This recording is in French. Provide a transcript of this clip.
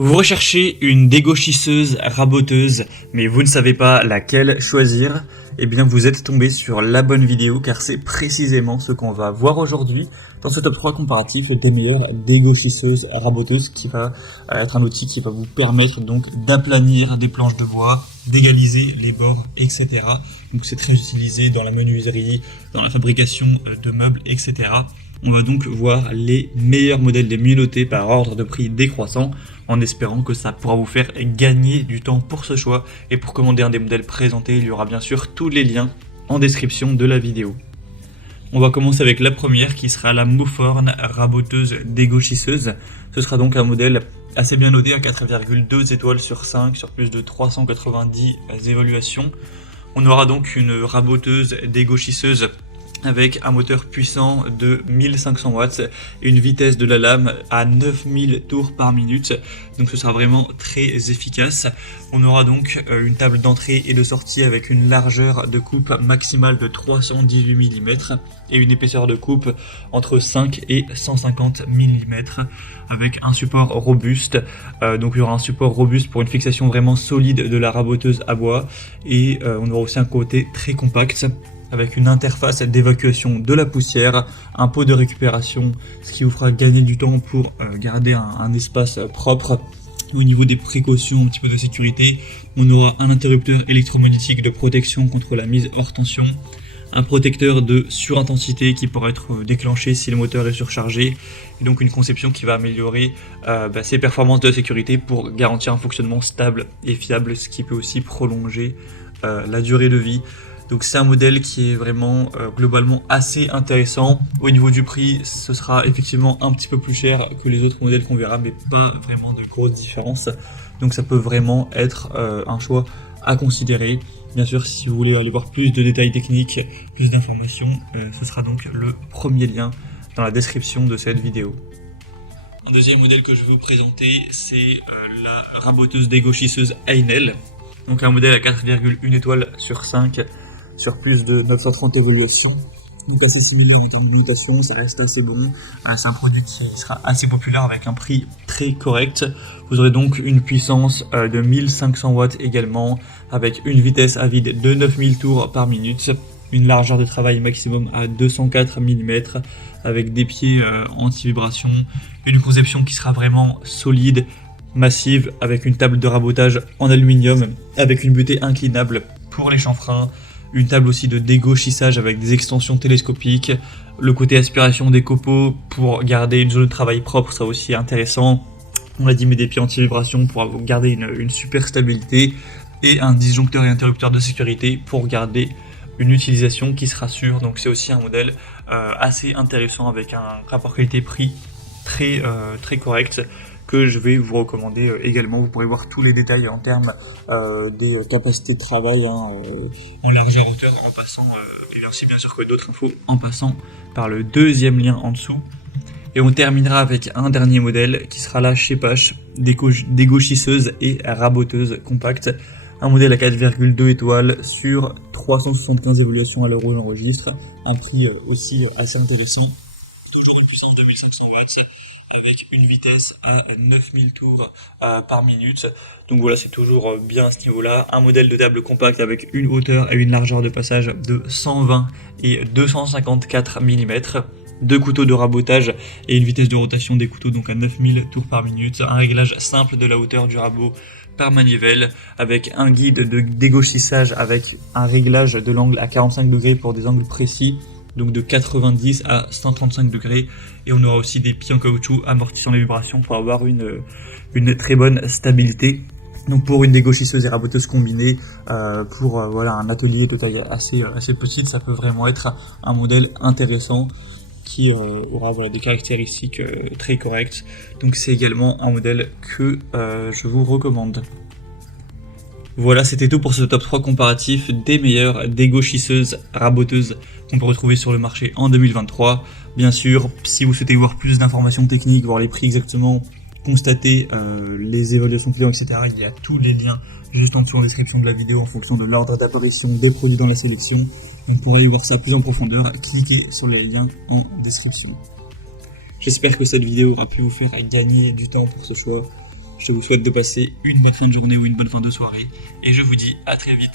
Vous recherchez une dégauchisseuse raboteuse, mais vous ne savez pas laquelle choisir. Eh bien, vous êtes tombé sur la bonne vidéo, car c'est précisément ce qu'on va voir aujourd'hui dans ce top 3 comparatif des meilleures dégauchisseuses raboteuses, qui va être un outil qui va vous permettre donc d'aplanir des planches de bois, d'égaliser les bords, etc. Donc c'est très utilisé dans la menuiserie, dans la fabrication de meubles, etc. On va donc voir les meilleurs modèles, les mieux notés par ordre de prix décroissant, en espérant que ça pourra vous faire gagner du temps pour ce choix. Et pour commander un des modèles présentés, il y aura bien sûr tous les liens en description de la vidéo. On va commencer avec la première qui sera la Mouforn raboteuse dégauchisseuse. Ce sera donc un modèle assez bien noté à 4,2 étoiles sur 5 sur plus de 390 évaluations. On aura donc une raboteuse dégauchisseuse avec un moteur puissant de 1500 watts et une vitesse de la lame à 9000 tours par minute. Donc ce sera vraiment très efficace. On aura donc une table d'entrée et de sortie avec une largeur de coupe maximale de 318 mm et une épaisseur de coupe entre 5 et 150 mm avec un support robuste. Donc il y aura un support robuste pour une fixation vraiment solide de la raboteuse à bois et on aura aussi un côté très compact avec une interface d'évacuation de la poussière, un pot de récupération, ce qui vous fera gagner du temps pour garder un espace propre. Au niveau des précautions, un petit peu de sécurité, on aura un interrupteur électromagnétique de protection contre la mise hors tension, un protecteur de surintensité qui pourra être déclenché si le moteur est surchargé, et donc une conception qui va améliorer ses performances de sécurité pour garantir un fonctionnement stable et fiable, ce qui peut aussi prolonger la durée de vie. Donc c'est un modèle qui est vraiment globalement assez intéressant. Au niveau du prix, ce sera effectivement un petit peu plus cher que les autres modèles qu'on verra, mais pas vraiment de grosses différences. Donc ça peut vraiment être un choix à considérer. Bien sûr, si vous voulez aller voir plus de détails techniques, plus d'informations, ce sera donc le premier lien dans la description de cette vidéo. Un deuxième modèle que je vais vous présenter, c'est la raboteuse dégauchisseuse Einel. Donc un modèle à 4,1 étoiles sur 5 sur plus de 930 évaluations. Donc assez similaire en termes de notation, ça reste assez bon. C'est un produit qui sera assez populaire avec un prix très correct. Vous aurez donc une puissance de 1500 watts également, avec une vitesse à vide de 9000 tours par minute, une largeur de travail maximum à 204 mm, avec des pieds anti-vibration, une conception qui sera vraiment solide, massive, avec une table de rabotage en aluminium, avec une butée inclinable pour les chanfreins, une table aussi de dégauchissage avec des extensions télescopiques, le côté aspiration des copeaux pour garder une zone de travail propre, ça aussi intéressant. On l'a dit, mais des pieds anti-vibration pour garder une super stabilité, et un disjoncteur et interrupteur de sécurité pour garder une utilisation qui sera sûre. Donc c'est aussi un modèle assez intéressant avec un rapport qualité-prix très correct, que je vais vous recommander également. Vous pourrez voir tous les détails en termes des capacités de travail en largeur hauteur, en passant, et ainsi bien sûr que d'autres infos, en passant par le deuxième lien en dessous. Et on terminera avec un dernier modèle qui sera la Shepash dégauchisseuse et raboteuse compacte. Un modèle à 4,2 étoiles sur 375 évaluations à l'heure où j'enregistre. Un prix aussi assez intéressant. Toujours une puissance de 1500 watts. Avec une vitesse à 9000 tours par minute. Donc voilà, c'est toujours bien à ce niveau-là. Un modèle de table compact avec une hauteur et une largeur de passage de 120 et 254 mm. Deux couteaux de rabotage et une vitesse de rotation des couteaux donc à 9000 tours par minute. Un réglage simple de la hauteur du rabot par manivelle, avec un guide de dégauchissage avec un réglage de l'angle à 45 degrés pour des angles précis, donc de 90 à 135 degrés, et on aura aussi des pieds en caoutchouc amortissant les vibrations pour avoir une très bonne stabilité. Donc pour une dégauchisseuse et raboteuse combinée, pour un atelier de taille assez petite, ça peut vraiment être un modèle intéressant qui aura des caractéristiques très correctes. Donc c'est également un modèle que je vous recommande. Voilà, c'était tout pour ce top 3 comparatif des meilleures dégauchisseuses raboteuses qu'on peut retrouver sur le marché en 2023. Bien sûr, si vous souhaitez voir plus d'informations techniques, voir les prix exactement, constater les évaluations clients, etc., il y a tous les liens juste en dessous en description de la vidéo en fonction de l'ordre d'apparition des produits dans la sélection. Donc pour aller voir ça plus en profondeur, cliquez sur les liens en description. J'espère que cette vidéo aura pu vous faire gagner du temps pour ce choix. Je vous souhaite de passer une bonne fin de journée ou une bonne fin de soirée et je vous dis à très vite.